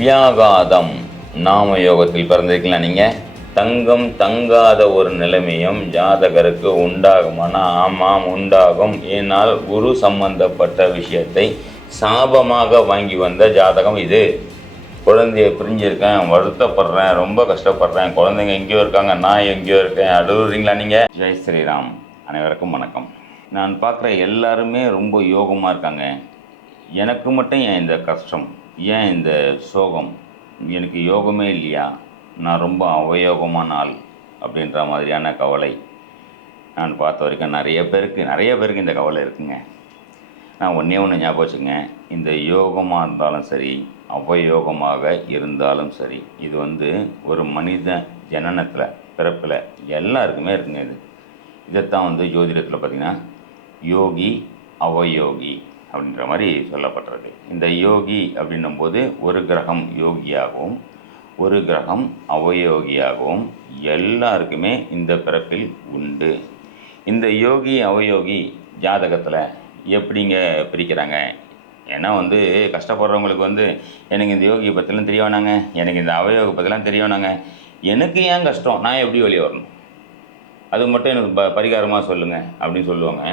வியாகாதம் நாம யோகத்தில் பிறந்திருக்கலாம். நீங்கள் தங்கம் தங்காத ஒரு நிலைமையும் ஜாதகருக்கு உண்டாகுமானா ஆமாம் உண்டாகும். ஏனால் குரு சம்பந்தப்பட்ட விஷயத்தை சாபமாக வாங்கி வந்த ஜாதகம் இது. குழந்தைய பிரிஞ்சிருக்கேன், வருத்தப்படுறேன், ரொம்ப கஷ்டப்படுறேன், குழந்தைங்க எங்கேயோ இருக்காங்க, நான் எங்கேயோ இருக்கேன், அழுகுறீங்களா நீங்கள்? ஜெய் ஸ்ரீராம். அனைவருக்கும் வணக்கம். நான் பார்க்குற எல்லாருமே ரொம்ப யோகமாக இருக்காங்க. எனக்கு மட்டும் ஏன் இந்த கஷ்டம், ஏன் இந்த சோகம், எனக்கு யோகமே இல்லையா, நான் ரொம்ப அவயோகமான ஆள் அப்படின்ற மாதிரியான கவலை நான் பார்த்த வரைக்கும் நிறைய பேருக்கு இந்த கவலை இருக்குங்க. நான் ஒன்றே ஒன்று ஞாபகம் வச்சுங்க, இந்த யோகமாக இருந்தாலும் சரி அவயோகமாக இருந்தாலும் சரி, இது ஒரு மனித ஜனனத்தில் பிறப்பில் எல்லாருக்குமே இருக்குங்க. இதைத்தான் ஜோதிடத்தில் பார்த்திங்கன்னா யோகி அவயோகி அப்படின்ற மாதிரி சொல்லப்பட்டிருக்கு. இந்த யோகி அப்படின்னும்போது ஒரு கிரகம் யோகியாகவும் ஒரு கிரகம் அவயோகியாகவும் எல்லாருக்குமே இந்த பிறப்பில் உண்டு. இந்த யோகி அவயோகி ஜாதகத்தில் எப்படிங்க பிரிக்கிறாங்க? ஏன்னா கஷ்டப்படுறவங்களுக்கு எனக்கு இந்த யோகியை பற்றிலாம் தெரிய வேணாங்க, எனக்கு இந்த அவயோக பற்றிலாம் தெரிய வேணாங்க, எனக்கு ஏன் கஷ்டம், நான் எப்படி வெளியே வரணும், அது மட்டும் எனக்கு பரிகாரமாக சொல்லுங்கள் அப்படின்னு சொல்லுவாங்க.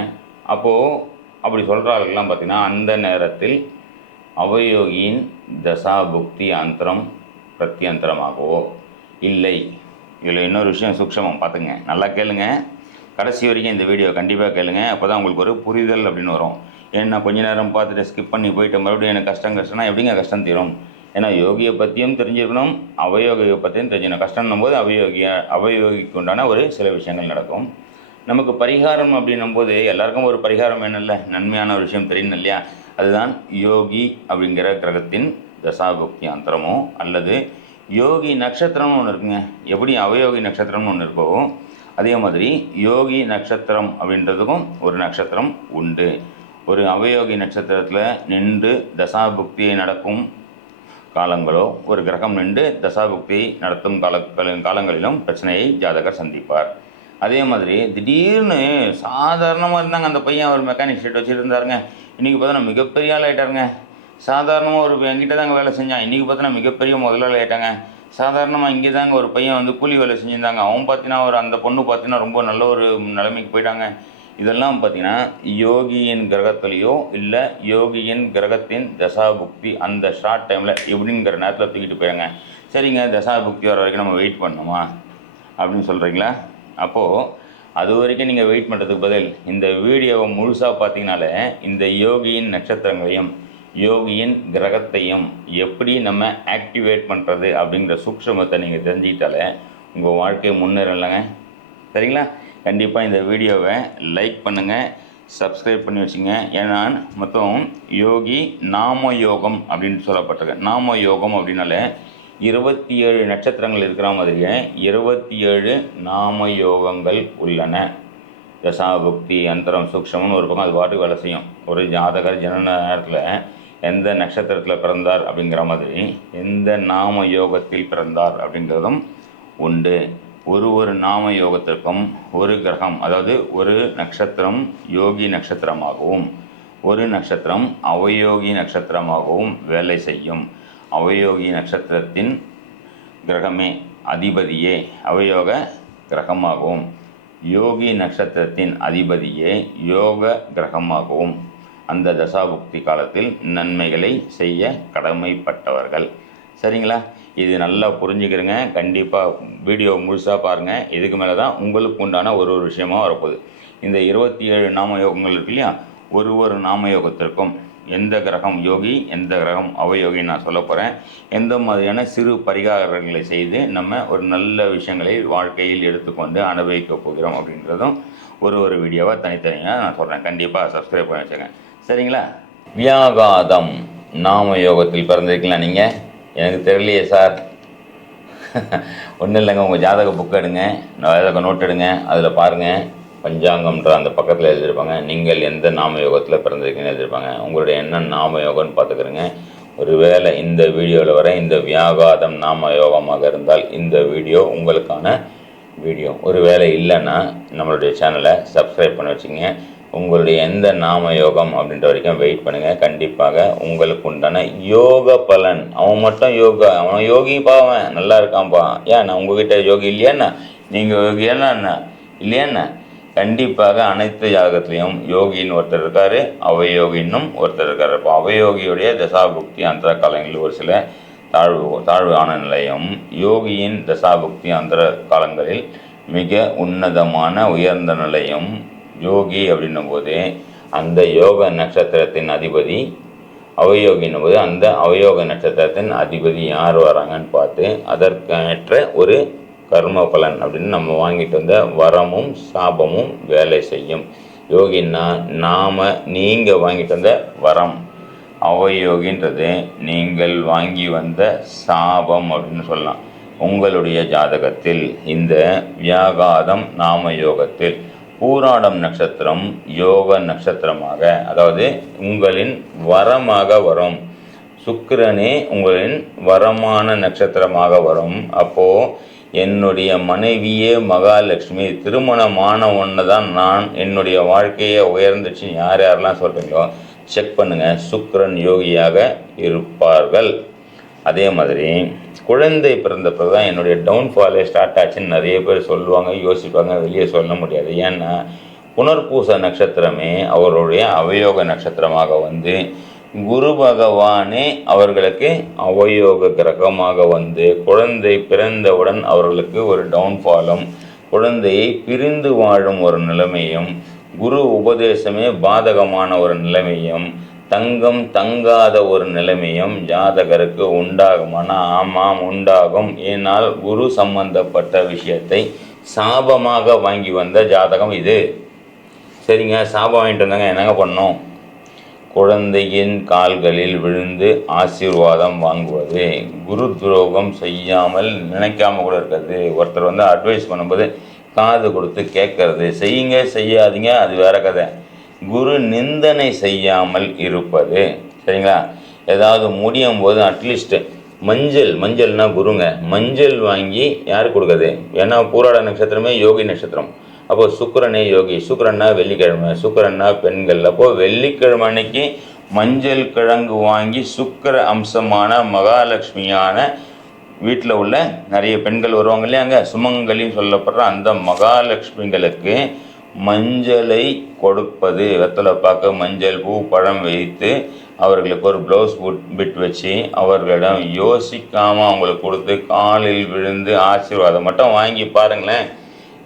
அப்போது அப்படி சொல்கிற ஆளுக்கெல்லாம் பார்த்திங்கன்னா அந்த நேரத்தில் அவயோகியின் தசா புக்தி அந்தரம் பிரத்யந்தரமாகவோ இல்லை. இதில் இன்னொரு விஷயம் சூக்ஷமம் பார்த்துங்க, நல்லா கேளுங்க, கடைசி வரைக்கும் இந்த வீடியோ கண்டிப்பாக கேளுங்க. அப்போ தான் உங்களுக்கு ஒரு புரிதல் அப்படின்னு வரும். ஏன்னா கொஞ்ச நேரம் பார்த்துட்டு ஸ்கிப் பண்ணி போயிட்டு மறுபடியும் எனக்கு கஷ்டம்னா எப்படிங்க கஷ்டம் தீரும்? ஏன்னா யோகியை பற்றியும் தெரிஞ்சுக்கணும், அவயோகியை பற்றியும் தெரிஞ்சுக்கணும். கஷ்டம்னும் போது அவயோகிக்கு உண்டான ஒரு சில விஷயங்கள் நடக்கும். நமக்கு பரிகாரம் அப்படின்னும் போது எல்லாருக்கும் ஒரு பரிகாரம் வேணும்ல, நன்மையான ஒரு விஷயம் தெரியணும் இல்லையா? அதுதான் யோகி அப்படிங்கிற கிரகத்தின் தசாபுக்தி அந்தரமோ அல்லது யோகி நட்சத்திரம்னு ஒன்று இருக்குங்க. எப்படி அவயோகி நட்சத்திரம்னு ஒன்று இருக்கோ அதே மாதிரி யோகி நட்சத்திரம் அப்படின்றதுக்கும் ஒரு நட்சத்திரம் உண்டு. ஒரு அவயோகி நட்சத்திரத்தில் நின்று தசாபுக்தியை நடக்கும் காலங்களோ ஒரு கிரகம் நின்று தசாபுக்தியை நடத்தும் காலங்களிலும் பிரச்சனையை ஜாதகர் சந்திப்பார். அதே மாதிரி திடீர்னு சாதாரணமாக இருந்தாங்க அந்த பையன், ஒரு மெக்கானிக் ஷெட் வச்சுட்டு இருந்தாருங்க, இன்றைக்கி பார்த்தோன்னா மிகப்பெரிய ஆள் ஆகிட்டாருங்க. சாதாரணமாக ஒரு என்கிட்ட தாங்க வேலை செஞ்சான், இன்றைக்கி பார்த்தோன்னா மிகப்பெரிய முதலாளி ஆகிட்டாங்க. சாதாரணமாக இங்கே தாங்க ஒரு பையன் கூலி வேலை செஞ்சுருந்தாங்க, அவன் பார்த்தீங்கன்னா அந்த பொண்ணு பார்த்தீங்கன்னா ரொம்ப நல்ல ஒரு நிலைமைக்கு போயிட்டாங்க. இதெல்லாம் பார்த்திங்கன்னா யோகியின் கிரகத்துலேயோ இல்லை யோகியின் கிரகத்தின் தசாபுக்தி அந்த ஷார்ட் டைமில் எப்படிங்கிற நேரத்தில் தூக்கிட்டு போயிடுங்க. சரிங்க, தசாபுக்தி வர வரைக்கும் நம்ம வெயிட் பண்ணணுமா அப்படின்னு சொல்கிறீங்களா? அப்போது அது வரைக்கும் நீங்கள் வெயிட் பண்ணுறதுக்கு பதில் இந்த வீடியோவை முழுசாக பார்த்தீங்கனாலே இந்த யோகியின் நட்சத்திரங்களையும் யோகியின் கிரகத்தையும் எப்படி நம்ம ஆக்டிவேட் பண்ணுறது அப்படிங்கிற சூக்ஷ்மத்தை நீங்கள் தெரிஞ்சுக்கிட்டாலே உங்கள் வாழ்க்கையை முன்னேறலைங்க. சரிங்களா? கண்டிப்பாக இந்த வீடியோவை லைக் பண்ணுங்கள், சப்ஸ்கிரைப் பண்ணி வச்சுங்க. ஏன்னா மொத்தம் யோகி நாம யோகம் அப்படின்னு சொல்லப்பட்டிருக்கு. நாம யோகம் அப்படின்னாலே 27 நட்சத்திரங்கள் இருக்கிற மாதிரியே 27 நாம யோகங்கள் உள்ளன. தசாபுக்தி அந்தரம் சூக்ஷம்னு ஒரு பக்கம் அது பாட்டுக்கு வேலை செய்யும். ஒரு ஜாதகர் ஜனன நேரத்தில் எந்த நட்சத்திரத்தில் பிறந்தார் அப்படிங்கிற மாதிரி எந்த நாம யோகத்தில் பிறந்தார் அப்படிங்கிறதும் உண்டு. ஒரு நாம யோகத்திற்கும் ஒரு கிரகம், அதாவது ஒரு நட்சத்திரம் யோகி நட்சத்திரமாகவும் ஒரு நட்சத்திரம் அவயோகி நட்சத்திரமாகவும் வேலை செய்யும். அவயோகி நட்சத்திரத்தின் கிரகமே அதிபதியே அவயோக கிரகமாகவும் யோகி நட்சத்திரத்தின் அதிபதியே யோக கிரகமாகவும் அந்த தசாபுக்தி காலத்தில் நன்மைகளை செய்ய கடமைப்பட்டவர்கள். சரிங்களா? இது நல்லா புரிஞ்சுக்கிறங்க. கண்டிப்பாக வீடியோ முழுசாக பாருங்கள். இதுக்கு மேலே தான் உங்களுக்கு உண்டான ஒரு விஷயமாக வரப்போகுது. இந்த 27 நாமயோகங்கள் இருக்கு இல்லையா, ஒரு நாமயோகத்திற்கும் எந்த கிரகம் யோகி எந்த கிரகம் அவயோகின்னு நான் சொல்ல போகிறேன். எந்த மாதிரியான சிறு பரிகாரங்களை செய்து நம்ம ஒரு நல்ல விஷயங்களை வாழ்க்கையில் எடுத்துக்கொண்டு அனுபவிக்க போகிறோம் அப்படின்றதும் ஒரு வீடியோவாக தனித்தனியாக நான் சொல்கிறேன். கண்டிப்பாக சப்ஸ்கிரைப் பண்ணி வச்சுங்க. சரிங்களா? வியாகாதம் நாம யோகத்தில் பிறந்திருக்கலாம். நீங்கள் எனக்கு தெரியலையே சார். ஒன்றும் இல்லைங்க, உங்கள் ஜாதக புக் எடுங்க, ஜாதக நோட் எடுங்க, அதில் பாருங்கள் பஞ்சாங்கம்ன்ற அந்த பக்கத்தில் எழுதியிருப்பாங்க. நீங்கள் எந்த நாம யோகத்தில் பிறந்திருக்கீங்கன்னு எழுதியிருப்பாங்க. உங்களுடைய என்ன நாம யோகம்னு பார்த்துக்கிறேங்க. ஒருவேளை இந்த வீடியோவில் வர இந்த வியாகாதம் நாம யோகமாக இருந்தால் இந்த வீடியோ உங்களுக்கான வீடியோ. ஒரு வேளை இல்லைன்னா நம்மளுடைய சேனலை சப்ஸ்கிரைப் பண்ணி வச்சுங்க. உங்களுடைய எந்த நாம யோகம் அப்படின்ற வரைக்கும் வெயிட் பண்ணுங்கள். கண்டிப்பாக உங்களுக்கு உண்டான யோக பலன். அவன் மட்டும் யோகா, அவன் யோகி பாவன் நல்லா இருக்கான்ப்பா. ஏன் நான் உங்ககிட்ட யோகி இல்லையாண்ணா, நீங்கள் யோகியானா என்ன இல்லையாண்ணா? கண்டிப்பாக அனைத்து ஜாதகத்துலேயும் யோகின்னு ஒருத்தர் இருக்கார், அவயோகின்னும் ஒருத்தர் இருக்கார். இப்போ அவயோகியுடைய தசாபுக்தி அந்த காலங்களில் ஒரு சில தாழ்வான நிலையும், யோகியின் தசாபுக்தி அந்த காலங்களில் மிக உன்னதமான உயர்ந்த நிலையும். யோகி அப்படின்னும் போது அந்த யோக நட்சத்திரத்தின் அதிபதி, அவயோகின்னும் போது அந்த அவயோக நட்சத்திரத்தின் அதிபதி யார் வராங்கன்னு பார்த்து அதற்கேற்ற ஒரு கர்ம பலன் அப்படின்னு நம்ம வாங்கிட்டு வந்த வரமும் சாபமும் வேலை செய்யும். யோகின்னா நீங்கள் வாங்கிட்டு வந்த வரம், அவயோகின்றது நீங்கள் வாங்கி வந்த சாபம் அப்படின்னு சொல்லலாம். உங்களுடைய ஜாதகத்தில் இந்த வியாகாதம் நாம யோகத்தில் பூராடம் நட்சத்திரம் யோக நட்சத்திரமாக, அதாவது உங்களின் வரமாக வரும். சுக்கிரனே உங்களின் வரமான நட்சத்திரமாக வரும். அப்போது என்னுடைய மனைவியே மகாலட்சுமி, திருமணமான ஒன்று தான் நான் என்னுடைய வாழ்க்கையை உயர்ந்துச்சு யார் யாரெல்லாம் சொல்கிறீங்களோ செக் பண்ணுங்கள், சுக்கிரன் யோகியாக இருப்பார்கள். அதே மாதிரி குழந்தை பிறந்த பிறகு தான் என்னுடைய டவுன்ஃபாலே ஸ்டார்ட் ஆச்சுன்னு நிறைய பேர் சொல்லுவாங்க, யோசிப்பாங்க, வெளியே சொல்ல முடியாது. ஏன்னா புனர்பூச நட்சத்திரமே அவருடைய அவயோக நட்சத்திரமாக வந்து குரு பகவானே அவர்களுக்கு அவயோக கிரகமாக வந்து குழந்தை பிறந்தவுடன் அவர்களுக்கு ஒரு டவுன்ஃபாலும், குழந்தையை பிரிந்து வாழும் ஒரு நிலைமையும், குரு உபதேசமே பாதகமான ஒரு நிலைமையும், தங்கம் தங்காத ஒரு நிலைமையும் ஜாதகருக்கு உண்டாகுமானா ஆமாம் உண்டாகும். ஏனால் குரு சம்பந்தப்பட்ட விஷயத்தை சாபமாக வாங்கி வந்த ஜாதகம் இது. சரிங்க, சாபம் வாங்கிட்டு வந்தாங்க, என்னங்க பண்ணோம்? குழந்தையின் கால்களில் விழுந்து ஆசீர்வாதம் வாங்குவது, குரு துரோகம் செய்யாமல் நினைக்காம கூட இருக்கிறது. ஒருத்தர் வந்து அட்வைஸ் பண்ணும்போது காது கொடுத்து கேட்கறது, செய்யுங்க செய்யாதீங்க அது வேற கதை. குரு நிந்தனை செய்யாமல் இருப்பது. சரிங்களா? ஏதாவது முடியும் போது அட்லீஸ்ட் மஞ்சள்னா குருங்க, மஞ்சள் வாங்கி யார் கொடுக்குறது? ஏன்னா பூராட நட்சத்திரமே யோகி நட்சத்திரம். அப்போது சுக்கிரனே யோகி, சுக்கிரன்னா வெள்ளிக்கிழமை, சுக்கிரன்னா பெண்கள். அப்போது வெள்ளிக்கிழமை அன்னைக்கு மஞ்சள் கிழங்கு வாங்கி சுக்கிர அம்சமான மகாலட்சுமியான வீட்டில் உள்ள நிறைய பெண்கள் வருவாங்க இல்லையா, அங்கே சுமங்கலின்னு சொல்லப்படுற அந்த மகாலட்சுமிகளுக்கு மஞ்சளை கொடுப்பது, வெத்தலை பார்க்க மஞ்சள் பூ பழம் வைத்து அவர்களுக்கு ஒரு ப்ளவுஸ் பிட் வச்சு அவர்களிடம் யோசிக்காமல் அவங்களுக்கு கொடுத்து காலில் விழுந்து ஆசீர்வாதம் மட்டும் வாங்கி பாருங்களேன்.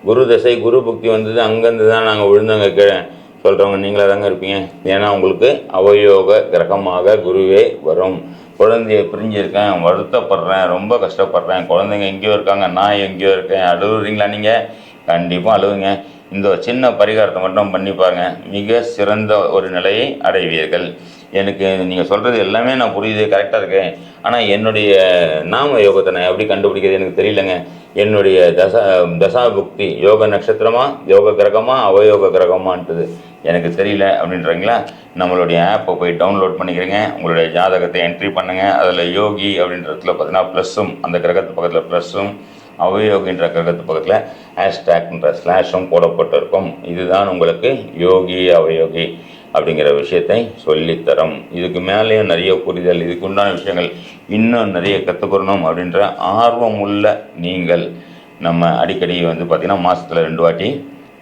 குரு தசை குரு புக்தி வந்தது அங்கேருந்து தான் நாங்கள் விழுந்தவங்க கீழே சொல்கிறவங்க நீங்களாக தாங்க இருப்பீங்க. ஏன்னா உங்களுக்கு அவயோக கிரகமாக குருவே வரும். குழந்தைய பிரிஞ்சிருக்கேன், வருத்தப்படுறேன், ரொம்ப கஷ்டப்படுறேன், குழந்தைங்க எங்கேயோ இருக்காங்க, நான் எங்கேயோ இருக்கேன், அழுகுறீங்களா? நீங்கள் கண்டிப்பாக அழுவுங்க. இந்த சின்ன பரிகாரத்தை மட்டும் பண்ணிப்பாங்க, மிக சிறந்த ஒரு நிலையை அடைவீர்கள். எனக்கு நீங்கள் சொல்கிறது எல்லாமே நான் புரியுது, கரெக்டாக இருக்கேன். ஆனால் என்னுடைய நாம யோகத்தை நான் எப்படி கண்டுபிடிக்கிறது எனக்கு தெரியலங்க. என்னுடைய தசாபுக்தி யோக நட்சத்திரமா, யோக கிரகமா, அவயோக கிரகமான்ட்டுது எனக்கு தெரியல அப்படின்றீங்களா? நம்மளுடைய ஆப்பை போய் டவுன்லோட் பண்ணிக்கிறீங்க, உங்களுடைய ஜாதகத்தை என்ட்ரி பண்ணுங்கள். அதில் யோகி அப்படின்றதுல பார்த்தீங்கன்னா ப்ளஸ்ஸும், அந்த கிரகத்து பக்கத்தில் ப்ளஸ்ஸும், அவயோகின்ற கிரகத்து பக்கத்தில் ஹேஷ்டேக்ன்ற ஸ்லாஷும் போடப்பட்டிருக்கும். இதுதான் உங்களுக்கு யோகி அவயோகி அப்படிங்கிற விஷயத்தை சொல்லித்தரும். இதுக்கு மேலேயும் நிறைய புரிதல், இதுக்கு உண்டான விஷயங்கள் இன்னும் நிறைய கற்றுக்கணும் அப்படின்ற ஆர்வம் உள்ள நீங்கள் நம்ம அடிக்கடி வந்து பார்த்திங்கன்னா மாதத்தில் 2 வாட்டி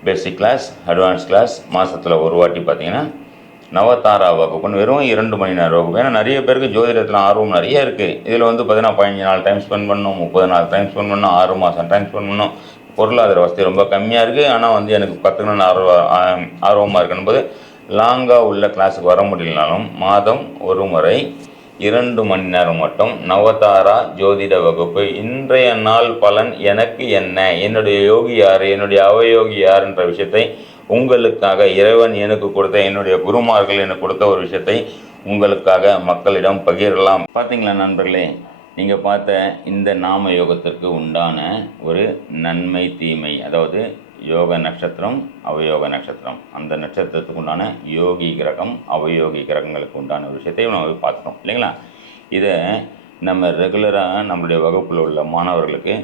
பேசிக் கிளாஸ், அட்வான்ஸ் கிளாஸ், மாதத்தில் 1 வாட்டி பார்த்திங்கன்னா நவதாரா வகுப்புன்னு வெறும் 2 மணி நேரம் வகுப்பு. ஏன்னா நிறைய பேருக்கு ஜோதிடத்தில் ஆர்வம் நிறைய இருக்குது. இதில் வந்து பார்த்திங்கன்னா 15 நாள் டைம் ஸ்பெண்ட் பண்ணணும், 30 நாள் டைம் ஸ்பெண்ட் பண்ணணும், 6 மாதம் டைம் ஸ்பெண்ட் பண்ணணும். பொருளாதார வசதி ரொம்ப கம்மியாக இருக்குது. ஆனால் வந்து எனக்கு கற்றுக்கணும்னு ஆர்வமாக இருக்கணும் போது லாங்காக உள்ள கிளாஸுக்கு வர முடியலனாலும் மாதம் ஒரு முறை 2 மணி நேரம் மட்டும் நவதாரா ஜோதிட வகுப்பு. இன்றைய நாள் பலன் எனக்கு என்ன, என்னுடைய யோகி யார், என்னுடைய அவயோகி யாருன்ற விஷயத்தை உங்களுக்காக இறைவன் எனக்கு கொடுத்த, என்னுடைய குருமார்கள் எனக்கு கொடுத்த ஒரு விஷயத்தை உங்களுக்காக மக்களிடம் பகிரலாம். பார்த்தீங்களா நண்பர்களே, நீங்கள் பார்த்த இந்த நாம யோகத்திற்கு உண்டான ஒரு நன்மை தீமை, அதாவது யோக நட்சத்திரம் அவயோக நட்சத்திரம், அந்த நட்சத்திரத்துக்கு உண்டான யோகி கிரகம் அவயோகி கிரகங்களுக்கு உண்டான விஷயத்தை நம்ம பார்த்துட்டோம் இல்லைங்களா? இதை நம்ம ரெகுலராக நம்மளுடைய வகுப்பில் உள்ள மாணவர்களுக்கு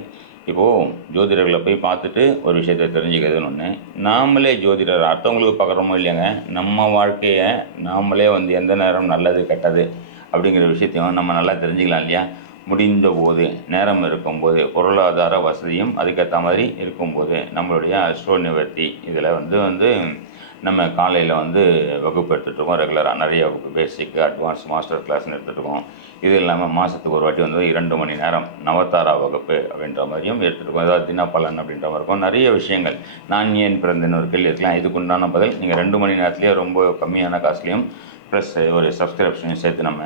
இப்போது ஜோதிடர்களை போய் பார்த்துட்டு ஒரு விஷயத்தை தெரிஞ்சுக்கிறதுன்னு ஒன்று, நாமளே ஜோதிடர் அடுத்தவங்களுக்கு பார்க்குறோமோ இல்லையாங்க, நம்ம வாழ்க்கையை நாமளே எந்த நேரம் நல்லது கெட்டது அப்படிங்கிற விஷயத்தையும் நம்ம நல்லா தெரிஞ்சுக்கலாம் இல்லையா. முடிந்த போது நேரம் இருக்கும்போது பொருளாதார வசதியும் அதுக்கேற்ற மாதிரி இருக்கும்போது நம்மளுடைய அஸ்ட்ரோ நிவர்த்தி இதில் நம்ம காலையில் வகுப்பு எடுத்துகிட்ருக்கோம். ரெகுலராக நிறைய வகுப்பு, பேசிக், அட்வான்ஸ், மாஸ்டர் கிளாஸ்னு எடுத்துகிட்ருக்கோம். இது இல்லாமல் மாதத்துக்கு ஒரு வாட்டி 2 மணி நேரம் நவதாரா வகுப்பு அப்படின்ற மாதிரியும் எடுத்துகிட்ருக்கோம். ஏதாவது தினப்பலன் அப்படின்ற மாதிரி இருக்கும். நிறைய விஷயங்கள். நான் ஏன் பிறந்தேன்னு ஒரு கேள்வி இருக்கலாம், இதுக்குண்டான பதில் நீங்கள் 2 மணி நேரத்துலேயே ரொம்ப கம்மியான காசுலேயும் ப்ளஸ் ஒரு சப்ஸ்கிரிப்ஷனையும் சேர்த்து நம்ம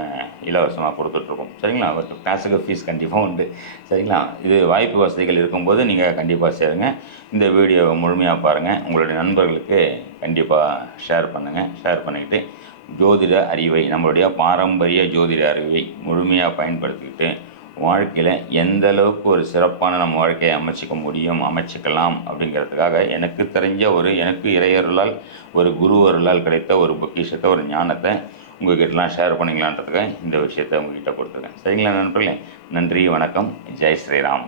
இலவசமாக கொடுத்துட்ருக்கோம். சரிங்களா. கிளாஸுக்கு ஃபீஸ் கண்டிப்பாக உண்டு. சரிங்களா. இது வாய்ப்பு வசதிகள் இருக்கும்போது நீங்கள் கண்டிப்பாக சேருங்க. இந்த வீடியோவை முழுமையாக பாருங்கள். உங்களுடைய நண்பர்களுக்கு கண்டிப்பாக ஷேர் பண்ணுங்கள். ஷேர் பண்ணிக்கிட்டு ஜோதிட அறிவை, நம்மளுடைய பாரம்பரிய ஜோதிட அறிவை முழுமையாக பயன்படுத்திக்கிட்டு வாழ்க்கையில் எந்த அளவுக்கு ஒரு சிறப்பான நம்ம வாழ்க்கையை அமைச்சிக்கலாம் அப்படிங்கிறதுக்காக எனக்கு தெரிஞ்ச எனக்கு இறையருளால் ஒரு குரு அருளால் கிடைத்த ஒரு பொக்கிஷத்தை, ஒரு ஞானத்தை உங்கள்கிட்டலாம் ஷேர் பண்ணிக்கலான்றதுக்காக இந்த விஷயத்தை உங்கள்கிட்ட கொடுத்துருக்கேன். சரிங்களா நண்பர்களே. நன்றி, வணக்கம், ஜெய் ஸ்ரீராம்.